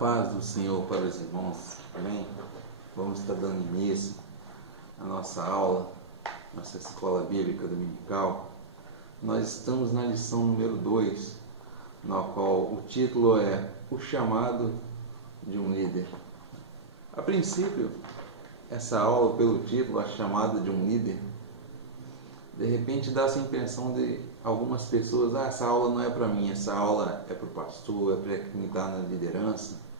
paz do Senhor para os irmãos, amém? Vamos estar dando início à nossa aula, nossa escola bíblica dominical. Nós estamos na lição número 2, na qual o título é O Chamado de um Líder. A princípio, essa aula, pelo título, A Chamada de um Líder, de repente dá essa impressão de algumas pessoas: essa aula não é para mim, essa aula é para o pastor, é para quem está na liderança.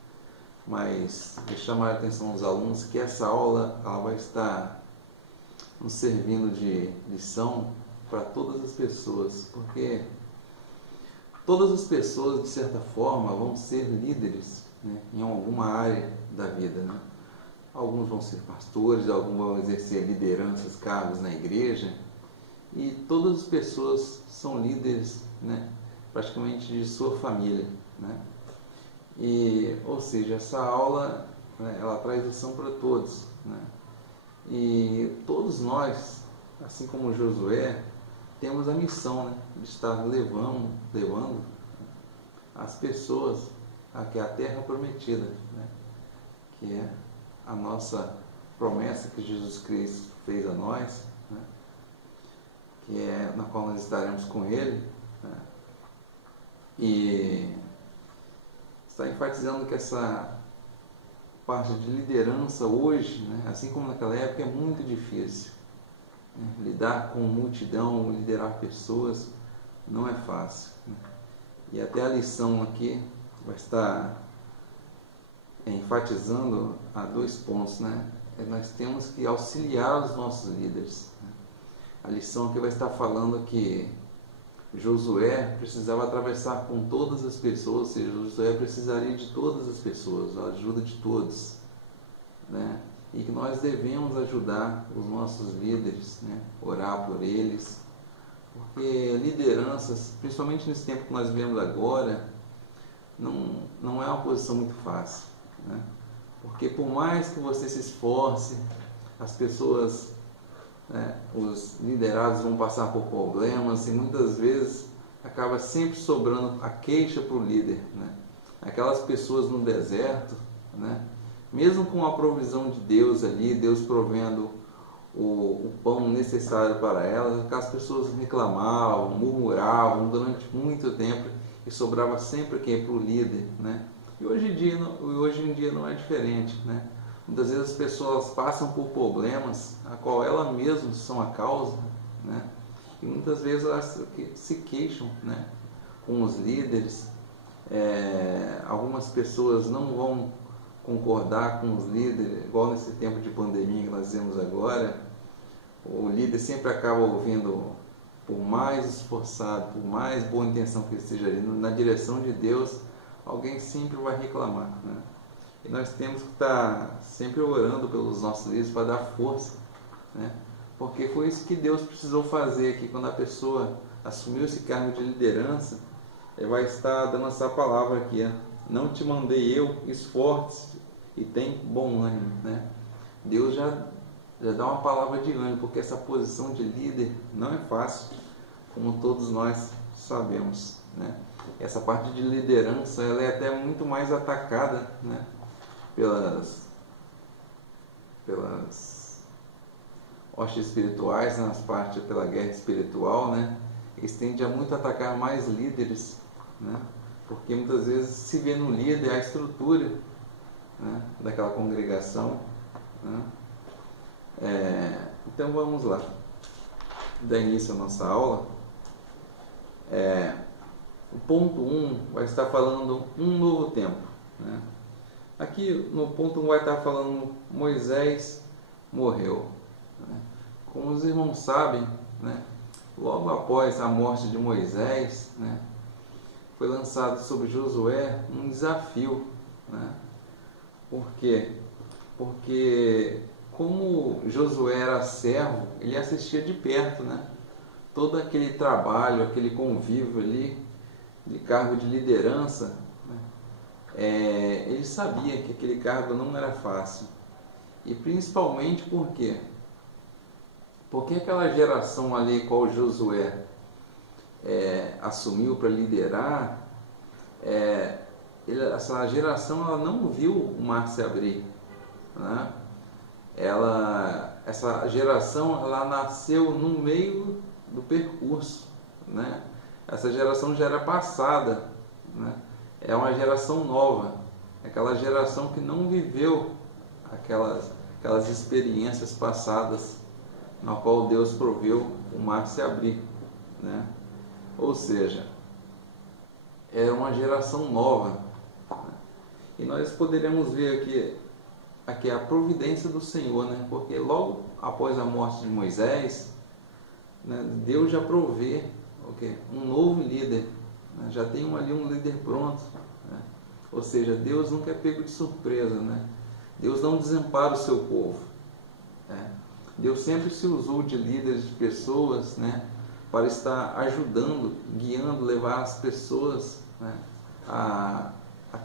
Mas eu chamar a atenção dos alunos que essa aula ela vai estar nos servindo de lição para todas as pessoas, porque todas as pessoas, de certa forma, vão ser líderes, né, em alguma área da vida, né? Alguns vão ser pastores, alguns vão exercer lideranças, cargos na igreja, e todas as pessoas são líderes, né, praticamente de sua família, né? Ou seja, essa aula, né, ela traz lição para todos, né? E todos nós, assim como Josué, temos a missão, né, de estar levando as pessoas até a terra prometida, né, que é a nossa promessa que Jesus Cristo fez a nós, né, que é na qual nós estaremos com Ele, né, e está enfatizando que essa parte de liderança hoje, né, assim como naquela época, é muito difícil, né? Lidar com multidão, liderar pessoas, não é fácil, né? E até a lição aqui vai estar enfatizando a 2 pontos, né? Nós temos que auxiliar os nossos líderes, né? A lição aqui vai estar falando que Josué precisava atravessar com todas as pessoas, ou seja, Josué precisaria de todas as pessoas, a ajuda de todos, né? E que nós devemos ajudar os nossos líderes, né? Orar por eles, porque lideranças, principalmente nesse tempo que nós vivemos agora, não é uma posição muito fácil, né? Porque por mais que você se esforce, as pessoas, né, os liderados vão passar por problemas e muitas vezes acaba sempre sobrando a queixa para o líder, né? Aquelas pessoas no deserto, né, mesmo com a provisão de Deus ali, Deus provendo o pão necessário para elas, aquelas pessoas reclamavam, murmuravam durante muito tempo e sobrava sempre quem? Para o líder, né? E hoje em dia não é diferente, né? Muitas vezes as pessoas passam por problemas a qual elas mesmas são a causa, né? E muitas vezes elas se queixam, né, com os líderes. Algumas pessoas não vão concordar com os líderes, igual nesse tempo de pandemia que nós vemos agora. O líder sempre acaba ouvindo, por mais esforçado, por mais boa intenção que ele esteja ali, na direção de Deus, alguém sempre vai reclamar, né? E nós temos que estar sempre orando pelos nossos líderes para dar força, né? Porque foi isso que Deus precisou fazer aqui. Quando a pessoa assumiu esse cargo de liderança, ele vai estar dando essa palavra aqui, né? Não te mandei eu, esforce e tem bom ânimo, né? Deus já dá uma palavra de ânimo, porque essa posição de líder não é fácil, como todos nós sabemos, né? Essa parte de liderança, ela é até muito mais atacada, né, pelas hostes espirituais, nas partes pela guerra espiritual, né? Eles tendem a muito atacar mais líderes, né? Porque muitas vezes se vê no líder a estrutura, né, daquela congregação, né? Então vamos lá, dar início à nossa aula. O ponto 1 vai estar falando um novo tempo, né? Aqui no ponto 1 vai estar falando Moisés morreu, né? Como os irmãos sabem, né, logo após a morte de Moisés, né, foi lançado sobre Josué um desafio, né? Por quê? Porque como Josué era servo, ele assistia de perto, né, todo aquele trabalho, aquele convívio ali, de cargo de liderança, né? Ele sabia que aquele cargo não era fácil. E principalmente por quê? Porque aquela geração ali qual Josué assumiu para liderar, essa geração ela não viu o mar se abrir, né? Essa geração ela nasceu no meio do percurso, né? Essa geração já era passada, né? É uma geração nova, aquela geração que não viveu aquelas experiências passadas na qual Deus proveu o mar se abrir, né? Ou seja, é uma geração nova, né? E nós poderíamos ver aqui a providência do Senhor, né? Porque logo após a morte de Moisés, né, Deus já provê um novo líder, né? Já tem ali um líder pronto, né? Ou seja, Deus nunca é pego de surpresa, né? Deus não desampara o seu povo, né? Deus sempre se usou de líderes, de pessoas, né, para estar ajudando, guiando, levar as pessoas, né, à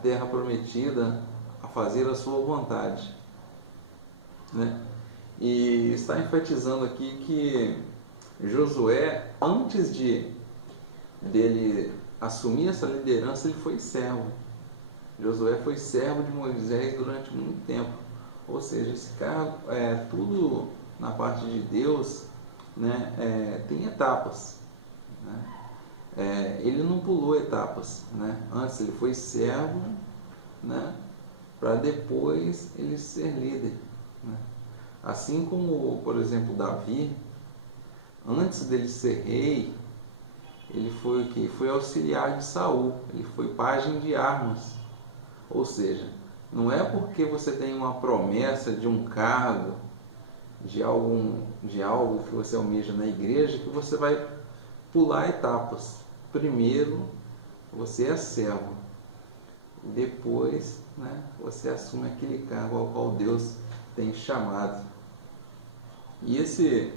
terra prometida, a fazer a sua vontade, né? E está enfatizando aqui que Josué, antes dele assumir essa liderança, ele foi servo. Josué foi servo de Moisés durante muito tempo. Ou seja, esse cargo, tudo na parte de Deus, né, tem etapas, né? Ele não pulou etapas, né? Antes ele foi servo, né, para depois ele ser líder, né? Assim como, por exemplo, Davi, antes dele ser rei, ele foi o que? Foi auxiliar de Saul, ele foi pajem de armas. Ou seja, não é porque você tem uma promessa de um cargo, de algo que você almeja na igreja, que você vai pular etapas. Primeiro, você é servo. Depois, né, você assume aquele cargo ao qual Deus tem chamado. E esse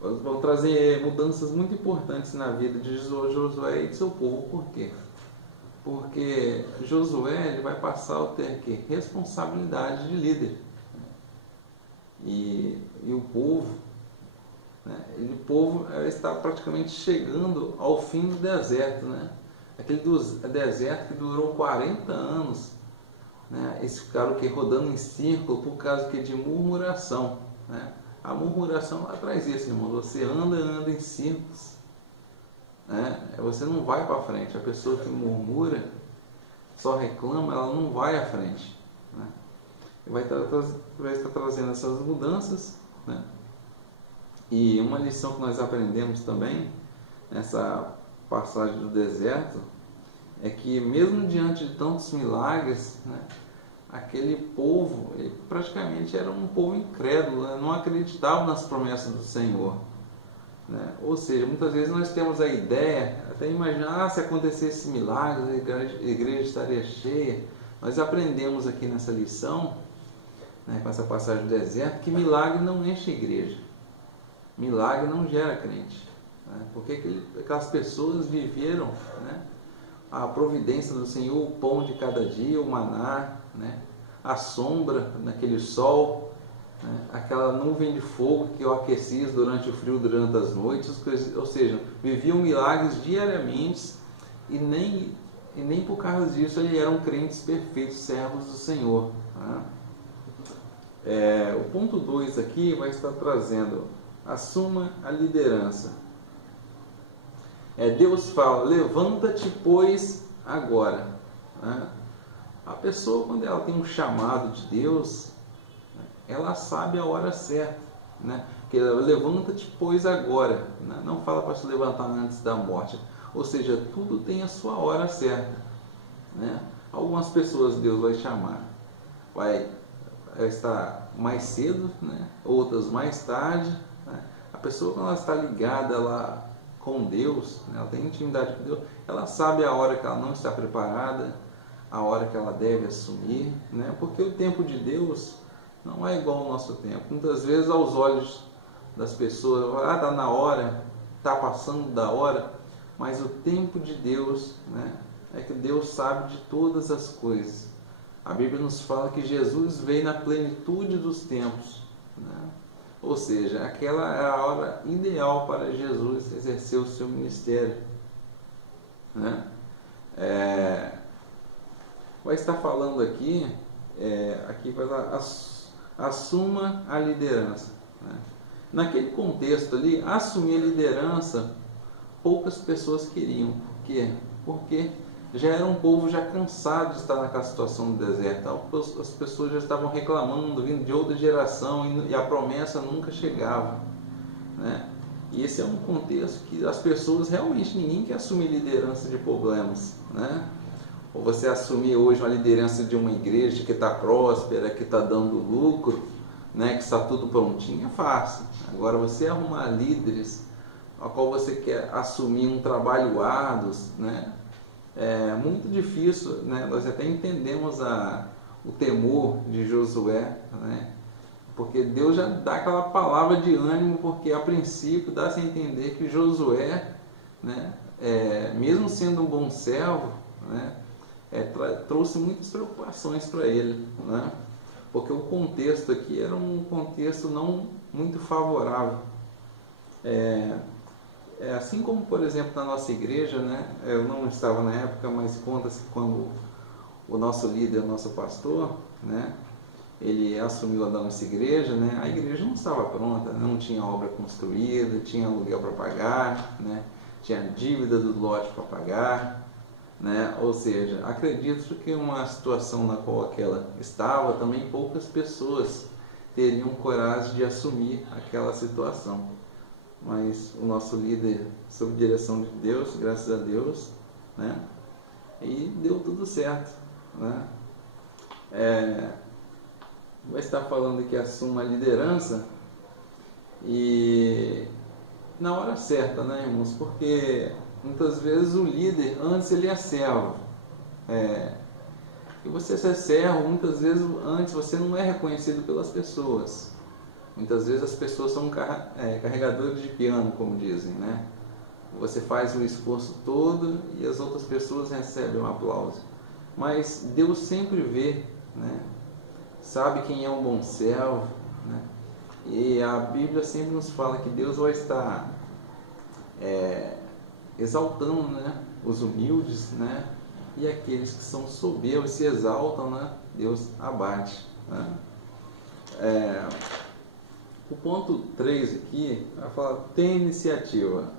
vão trazer mudanças muito importantes na vida de Josué e de seu povo. Por quê? Porque Josué ele vai passar a ter responsabilidade de líder. E o povo, né, o povo está praticamente chegando ao fim do deserto, né? Aquele deserto que durou 40 anos, né? Eles ficaram rodando em círculo por causa de murmuração, né? A murmuração ela traz isso, irmão. Você anda em círculos, né? Você não vai para frente. A pessoa que murmura, só reclama, ela não vai à frente, né? Vai estar trazendo essas mudanças, né? E uma lição que nós aprendemos também nessa passagem do deserto é que mesmo diante de tantos milagres, né, aquele povo ele praticamente era um povo incrédulo, né? Não acreditava nas promessas do Senhor, né? Ou seja, muitas vezes nós temos a ideia, até imaginar, se acontecesse milagres, a igreja estaria cheia. Nós aprendemos aqui nessa lição, né, com essa passagem do deserto, que milagre não enche a igreja, milagre não gera crente, né? Porque aquelas pessoas viveram, né, a providência do Senhor, o pão de cada dia, o maná, né, a sombra naquele sol, né, aquela nuvem de fogo que o aquecia durante o frio, durante as noites. Ou seja, viviam milagres diariamente e nem por causa disso eles eram crentes perfeitos, servos do Senhor, né? O ponto 2 aqui vai estar trazendo: assuma a liderança. Deus fala: levanta-te, pois, agora, né? A pessoa, quando ela tem um chamado de Deus, ela sabe a hora certa, né? Que levanta-te, pois, agora, né? Não fala para se levantar antes da morte. Ou seja, tudo tem a sua hora certa, né? Algumas pessoas Deus vai chamar, vai estar mais cedo, né? Outras mais tarde, né? A pessoa, quando ela está ligada lá com Deus, né, ela tem intimidade com Deus, ela sabe a hora que ela não está preparada, a hora que ela deve assumir, né? Porque o tempo de Deus não é igual ao nosso tempo. Muitas vezes, aos olhos das pessoas, está na hora, está passando da hora, mas o tempo de Deus, né, é que Deus sabe de todas as coisas. A Bíblia nos fala que Jesus veio na plenitude dos tempos, né? Ou seja, aquela é a hora ideal para Jesus exercer o seu ministério, né? vai estar falando aqui, aqui vai lá, assuma a liderança. Né? Naquele contexto ali, assumir a liderança, poucas pessoas queriam. Por quê? Porque já era um povo já cansado de estar naquela situação do deserto. As pessoas já estavam reclamando, vindo de outra geração, e a promessa nunca chegava. Né? E esse é um contexto que as pessoas realmente, ninguém quer assumir liderança de problemas. Né? Ou você assumir hoje uma liderança de uma igreja que está próspera, que está dando lucro, né, que está tudo prontinho, é fácil. Agora você arrumar líderes a qual você quer assumir um trabalho árduo, né, é muito difícil. Né? Nós até entendemos o temor de Josué, né? Porque Deus já dá aquela palavra de ânimo, porque a princípio dá-se a entender que Josué, né, mesmo sendo um bom servo, né, trouxe muitas preocupações para ele, né? Porque o contexto aqui era um contexto não muito favorável. Assim como, por exemplo, na nossa igreja, né? Eu não estava na época, mas conta-se quando o nosso líder, o nosso pastor, né, ele assumiu a nossa igreja, né? A igreja não estava pronta, não tinha obra construída, tinha aluguel para pagar, né? Tinha dívida do lote para pagar. Né? Ou seja, acredito que uma situação na qual aquela estava, também poucas pessoas teriam coragem de assumir aquela situação. Mas o nosso líder, sob direção de Deus, graças a Deus, né? E deu tudo certo. Né? Vai estar falando que assuma a liderança e na hora certa, né, irmãos? Porque muitas vezes o líder, antes ele é servo. E você ser servo, muitas vezes antes você não é reconhecido pelas pessoas. Muitas vezes as pessoas são carregadores de piano, como dizem, né? Você faz o esforço todo e as outras pessoas recebem um aplauso. Mas Deus sempre vê, né? Sabe quem é um bom servo, né? E a Bíblia sempre nos fala que Deus vai estar exaltando, né, os humildes, né, e aqueles que são soberbos se exaltam, né, Deus abate. Né? O ponto 3 aqui vai falar: tem iniciativa.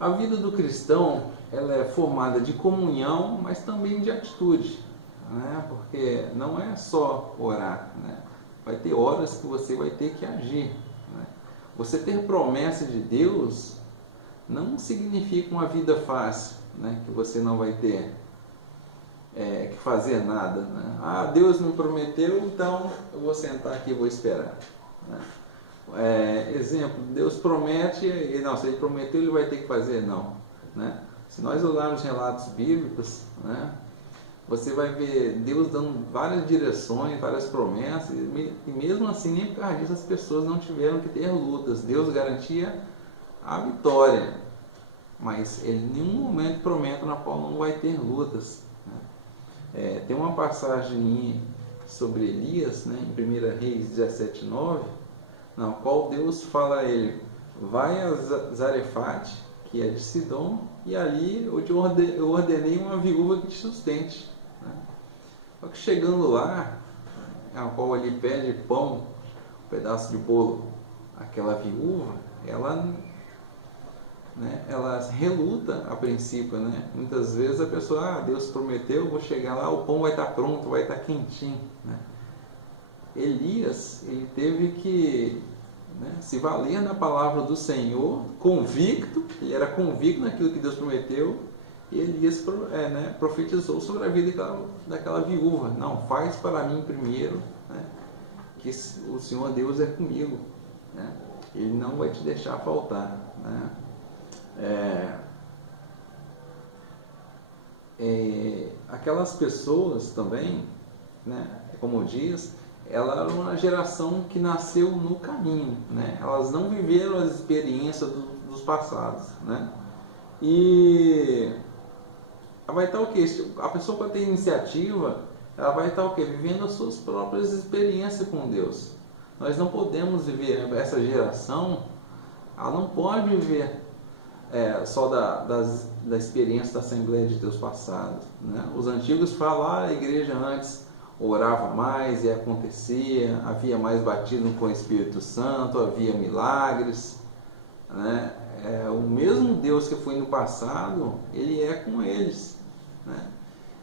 A vida do cristão, ela é formada de comunhão, mas também de atitude, né? Porque não é só orar, né? Vai ter horas que você vai ter que agir. Você ter promessa de Deus não significa uma vida fácil, né? Que você não vai ter que fazer nada. Né? Ah, Deus me prometeu, então eu vou sentar aqui e vou esperar. Né? Exemplo, Deus promete, e não, se Ele prometeu, Ele vai ter que fazer, não. Né? Se nós olharmos relatos bíblicos, né, você vai ver Deus dando várias direções, várias promessas, e mesmo assim, nem por causa disso, as pessoas não tiveram que ter lutas. Deus garantia a vitória, mas Ele em nenhum momento promete na qual não vai ter lutas. Né? Tem uma passagem sobre Elias, né, em 1 Reis 17:9, na qual Deus fala a ele: vai a Zarefate, que é de Sidom, e ali eu ordenei uma viúva que te sustente. Só que chegando lá, a qual ele pede pão, um pedaço de bolo, aquela viúva, ela reluta a princípio, né? Muitas vezes a pessoa, Deus prometeu, vou chegar lá, o pão vai estar pronto, vai estar quentinho, né? Elias, ele teve que, né, se valer da palavra do Senhor, convicto, ele era convicto naquilo que Deus prometeu. E Elias profetizou sobre a vida daquela viúva: não, faz para mim primeiro, né, que o Senhor Deus é comigo, né, Ele não vai te deixar faltar. Né. Aquelas pessoas também, né, como diz, ela era uma geração que nasceu no caminho, né, elas não viveram as experiências dos passados, né, e vai estar o quê? A pessoa para ter iniciativa, ela vai estar o quê? Vivendo as suas próprias experiências com Deus. Nós não podemos viver, essa geração, ela não pode viver só da experiência da Assembleia de Deus passada, né? Os antigos falam, a igreja antes orava mais e acontecia, havia mais batismo com o Espírito Santo, havia milagres, né? O mesmo Deus que foi no passado, Ele é com eles, né?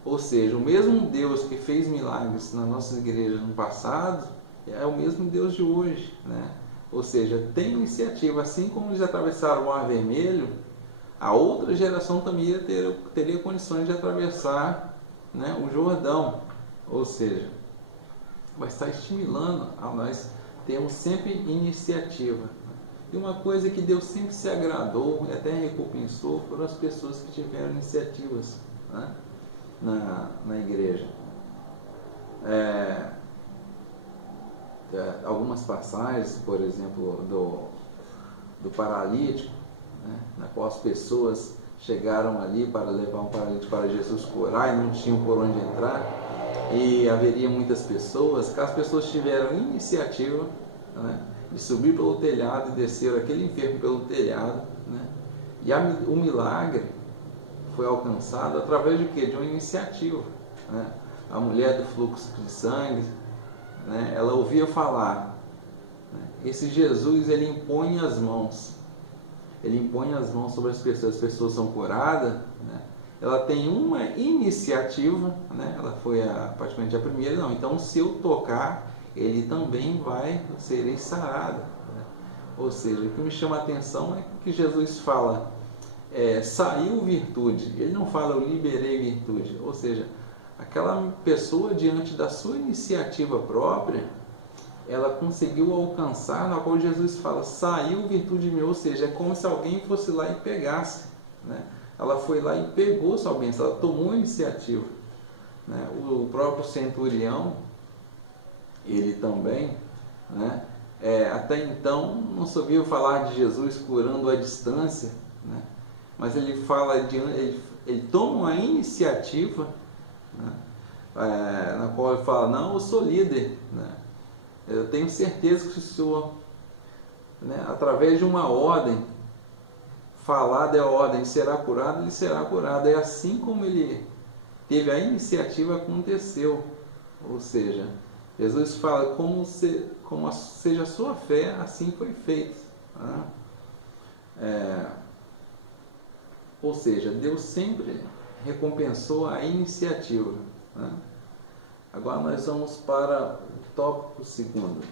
Ou seja, o mesmo Deus que fez milagres nas nossas igrejas no passado, é o mesmo Deus de hoje, né? Ou seja, tem iniciativa, assim como eles atravessaram o Mar Vermelho, a outra geração também teria condições de atravessar, né, o Jordão. Ou seja, vai estar estimulando a nós termos sempre iniciativa. E uma coisa que Deus sempre se agradou e até recompensou foram as pessoas que tiveram iniciativas, né, na igreja. Algumas passagens, por exemplo, do paralítico, né, na qual as pessoas chegaram ali para levar um paralítico para Jesus curar e não tinham por onde entrar, e haveria muitas pessoas, que as pessoas tiveram iniciativa, né, de subir pelo telhado e descer aquele enfermo pelo telhado, né, e o milagre foi alcançado através de quê? De uma iniciativa, né? A mulher do fluxo de sangue, né, ela ouvia falar, né, esse Jesus, ele impõe as mãos sobre as pessoas são curadas, né? Ela tem uma iniciativa, né? Ela foi praticamente a primeira, não, então se eu tocar, ele também vai ser sarado, né? Ou seja, o que me chama a atenção é que Jesus fala, saiu virtude, ele não fala eu liberei virtude, ou seja, aquela pessoa diante da sua iniciativa própria, ela conseguiu alcançar, na qual Jesus fala, saiu virtude minha, ou seja, é como se alguém fosse lá e pegasse, né? Ela foi lá e pegou sua bênção, ela tomou a iniciativa, né? O próprio centurião, ele também, né, até então não se ouviu falar de Jesus curando à distância, né? Mas ele fala, ele toma uma iniciativa, né, na qual ele fala, não, eu sou líder, né? Eu tenho certeza que o Senhor, né, através de uma ordem, falada é a ordem, será curado, ele será curado. É assim como ele teve a iniciativa, aconteceu. Ou seja, Jesus fala, como seja a sua fé, assim foi feito, né? Ou seja, Deus sempre recompensou a iniciativa, né? Agora nós vamos para o tópico segundo.